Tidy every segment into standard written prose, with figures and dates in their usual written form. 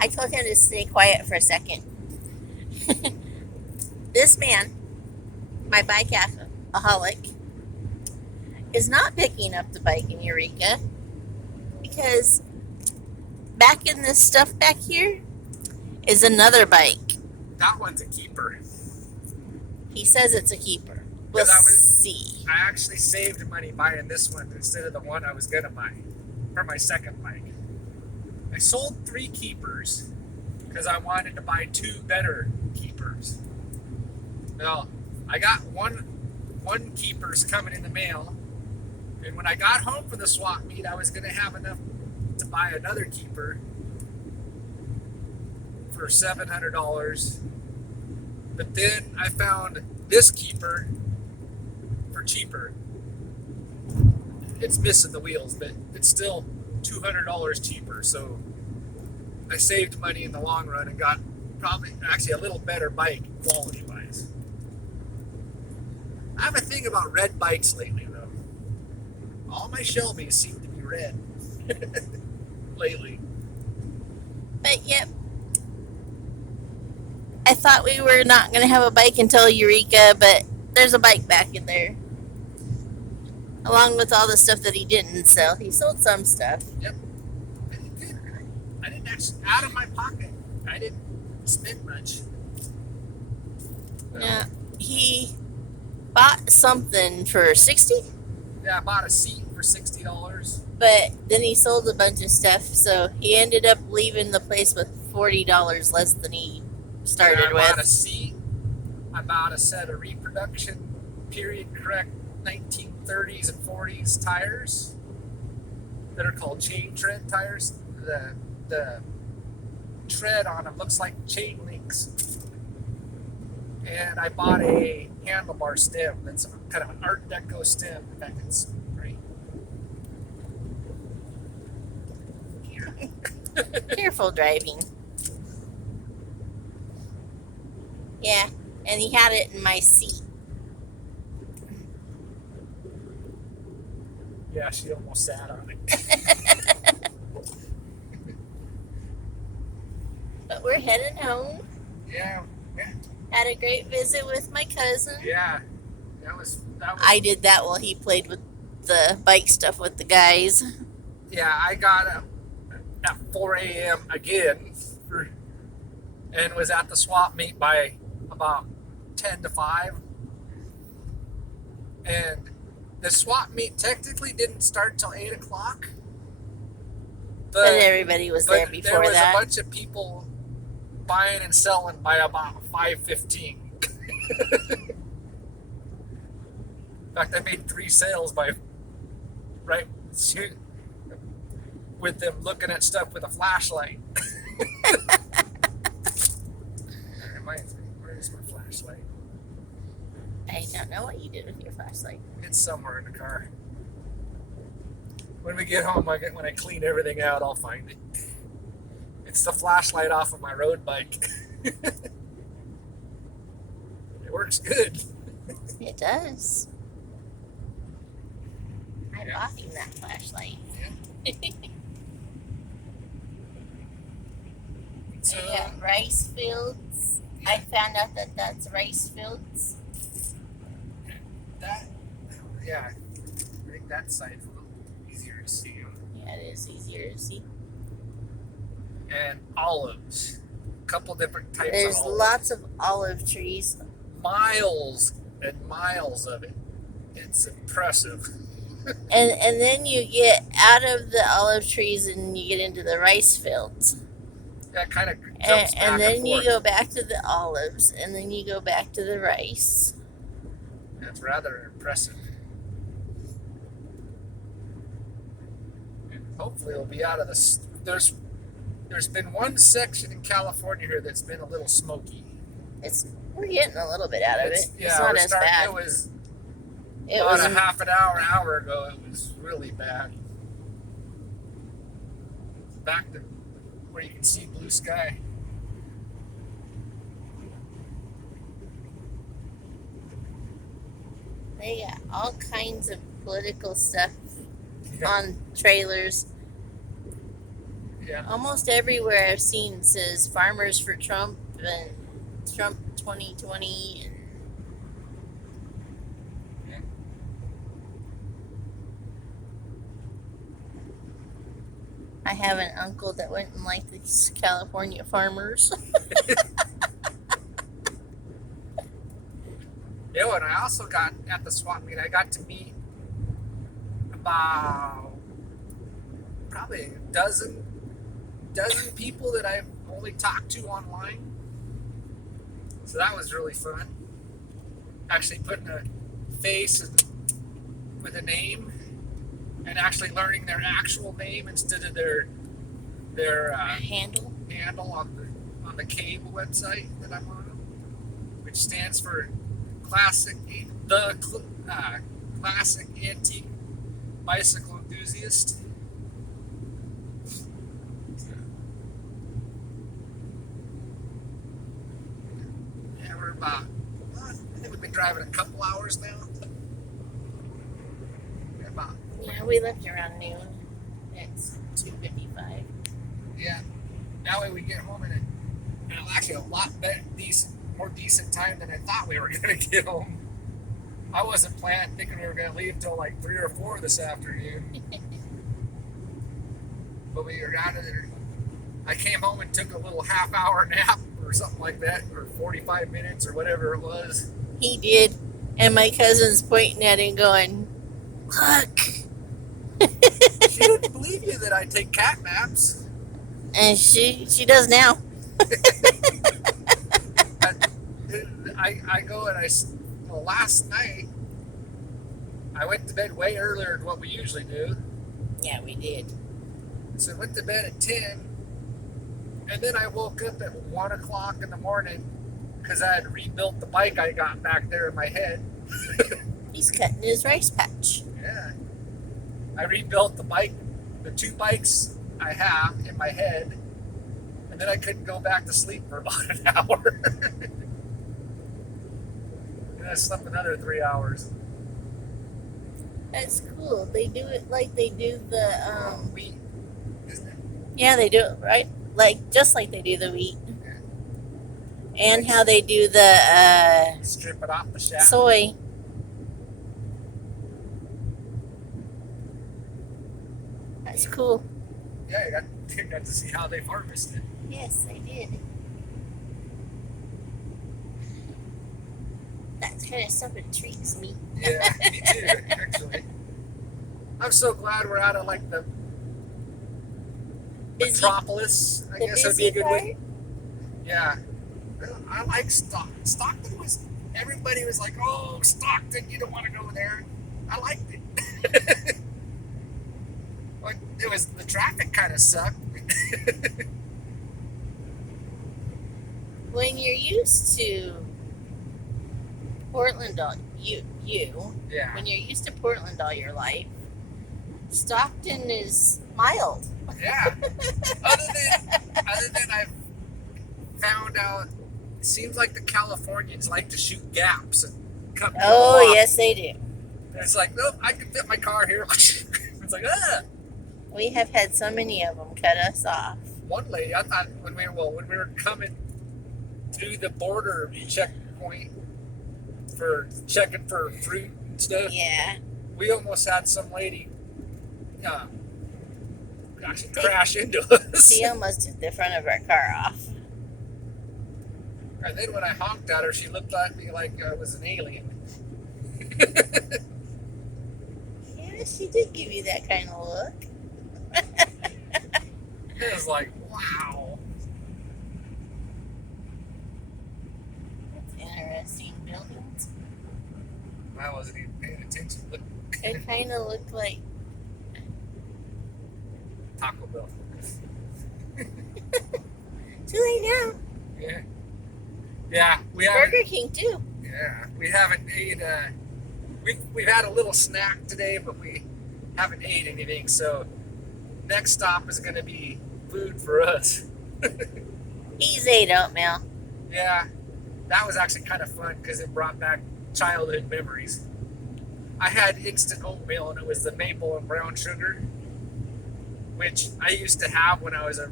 I told him to stay quiet for a second. This man, my bike-aholic, is not picking up the bike in Eureka because back in this stuff back here is another bike. That one's a keeper. He says it's a keeper. We'll see. I actually saved money buying this one instead of the one I was going to buy for my second bike. I sold 3 keepers because I wanted to buy 2 better keepers. Well, I got one keeper's coming in the mail, and when I got home from the swap meet, I was going to have enough to buy another keeper for $700. But then I found this keeper for cheaper. It's missing the wheels, but it's still $200 cheaper. So I saved money in the long run and got probably actually a little better bike quality wise. I have a thing about red bikes lately though. All my Shelbys seem to be red lately. But yep. I thought we were not going to have a bike until Eureka, but there's a bike back in there. Along with all the stuff that he didn't sell. He sold some stuff. Yep. I didn't actually, out of my pocket, I didn't spend much. Yeah. He bought something for $60. Yeah, I bought a seat for $60. But then he sold a bunch of stuff, so he ended up leaving the place with $40 less than he started I with. bought a seat. I bought a set of reproduction period correct 1930s and 40s tires that are called chain tread tires. The tread on them looks like chain links. And I bought a handlebar stem that's kind of an Art Deco stem. In fact, it's great. Careful driving. Yeah, and he had it in my seat. Yeah, she almost sat on it. But we're heading home. Yeah. Had a great visit with my cousin. Yeah. That was I did that while he played with the bike stuff with the guys. Yeah, I got up at 4 a.m. again and was at the swap meet by about 10 to 5. And the swap meet technically didn't start till 8 o'clock. But everybody was there before there was that. a bunch of people buying and selling by about 5:15. In fact, I made 3 sales with them looking at stuff with a flashlight. That reminds me, where is my flashlight? I don't know what you did with your flashlight. It's somewhere in the car. When we get home, when I clean everything out, I'll find it. It's the flashlight off of my road bike. It works good. It does. I bought him that flashlight. Yeah. So, Yeah, rice fields. I found out that that's rice fields. I think that side's a little easier to see. Yeah, it is easier to see. And olives. A couple different types There's of olives. lots of olive trees. Miles and miles of it. It's impressive. And then you get out of the olive trees and you get into the rice fields. Yeah, it kind of jumps back And then you forth. go back to the olives, and then you go back to the rice. That's rather impressive. And hopefully it'll be out of this. There's been one section in California here that's been a little smoky. We're getting a little bit out of it. Yeah, It's not as bad. It was It about was a half an hour ago. It was really bad. Back to where you can see blue sky. They got all kinds of political stuff on trailers. Yeah. Almost everywhere I've seen says Farmers for Trump and Trump 2020. And Yeah. I have an uncle that went and liked these California farmers. Yeah, and I also got at the swap meet. I got to meet about probably a dozen people that I've only talked to online. So that was really fun. Actually putting a face with a name, and actually learning their actual name instead of their Handle. handle on the cable website that I'm on, which stands for classic antique bicycle enthusiast. Yeah, we're about. I think we've been driving a couple hours now. About. Yeah, we left around noon. It's 2:55. Yeah. That way we get home in actually a lot better, more decent time than I thought we were going to get home. I wasn't thinking we were going to leave till like 3 or 4 this afternoon. But we were out of there. I came home and took a little half-hour nap or something like that, or 45 minutes or whatever it was. He did, and my cousin's pointing at him going, "Look." She didn't believe you that I take cat naps. And she does now. I go and last night I went to bed way earlier than what we usually do. Yeah, we did. So I went to bed at 10, and then I woke up at 1 o'clock in the morning because I had rebuilt the bike I got back there in my head. He's cutting his rice patch. Yeah. I rebuilt the 2 bikes I have in my head, and then I couldn't go back to sleep for about an hour. And I slept another 3 hours. That's cool. They do it like they do the Wheat, isn't it? yeah, they do it right, like just like they do the wheat, Yeah. and how they do the Strip it off the shaft. soy. That's cool. Yeah, you got to see how they harvest it. Yes, they did. That kind of stuff intrigues me. Yeah, me too, actually. I'm so glad we're out of like the Busy, metropolis. I the guess would be a busy good part. way. Yeah. I like Stockton. Stockton was, everybody was like, oh, Stockton, you don't want to go there. I liked it. But it was, the traffic kind of sucked. When you're used to Portland all Yeah. when you're used to Portland all your life, Stockton is mild. Yeah. Other than I've found out, it seems like the Californians like to shoot gaps and cut people Oh off. yes, they do. And it's like, nope, I can fit my car here. It's like, ah. We have had so many of them cut us off. One lady, I thought when we were coming through the border checkpoint for checking for fruit and stuff, Yeah, we almost had some lady crash into us. she almost took the front of our car off. And then when I honked at her, she looked at me like I was an alien. Yeah, she did give you that kind of look. It was like, wow. That's interesting buildings. I wasn't even paying attention. Look, They kind of look like Taco Bell. too late now. Yeah. Yeah, we haven't. Burger King too. Yeah, we haven't ate. We've had a little snack today, but we haven't ate anything. So next stop is going to be food for us. He's ate oatmeal. Yeah, that was actually kind of fun because it brought back childhood memories. I had instant oatmeal, and it was the maple and brown sugar which I used to have when I was a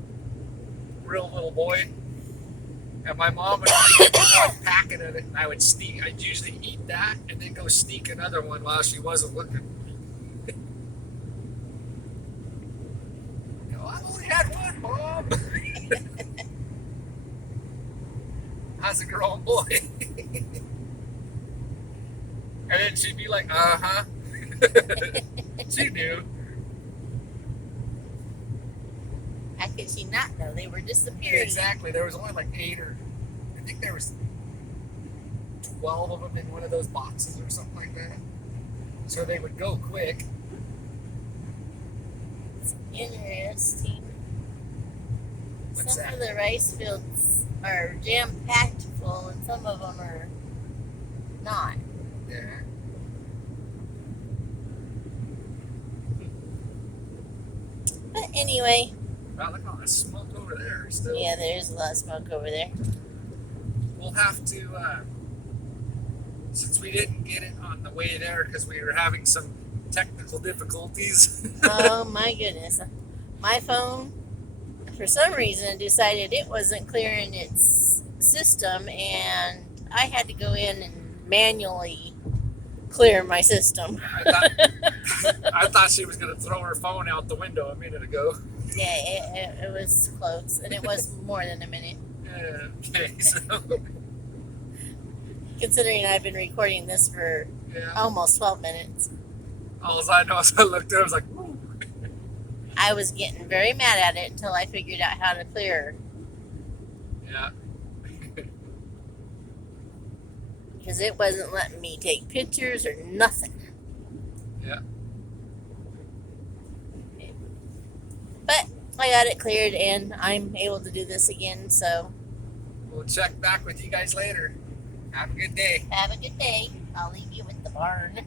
real little boy. And my mom would give me a packet of it, and I'd usually eat that and then go sneak another one while she wasn't looking. I've only had one, Mom. As a grown boy. And then she'd be like, uh-huh. She knew. How could she not know? They were disappearing. Exactly. There was only like 8 or I think there was 12 of them in one of those boxes or something like that. So they would go quick. It's interesting. What's Some that? of the rice fields are jam-packed full, and some of them are not. Yeah. But anyway, Wow, look at all the smoke over there still. yeah, there's a lot of smoke over there. We'll have to, since we didn't get it on the way there because we were having some technical difficulties. Oh my goodness. My phone, for some reason, decided it wasn't clearing its system, and I had to go in and manually clear my system. I thought she was going to throw her phone out the window a minute ago. Yeah, it was close, and it was more than a minute. Yeah, okay, so, Considering I've been recording this for yeah. almost 12 minutes. All I know is I looked at it, I was like, ooh. I was getting very mad at it until I figured out how to clear, Yeah. because it wasn't letting me take pictures or nothing. Yeah. But I got it cleared, and I'm able to do this again, so We'll check back with you guys later. Have a good day. have a good day. I'll leave you with the barn.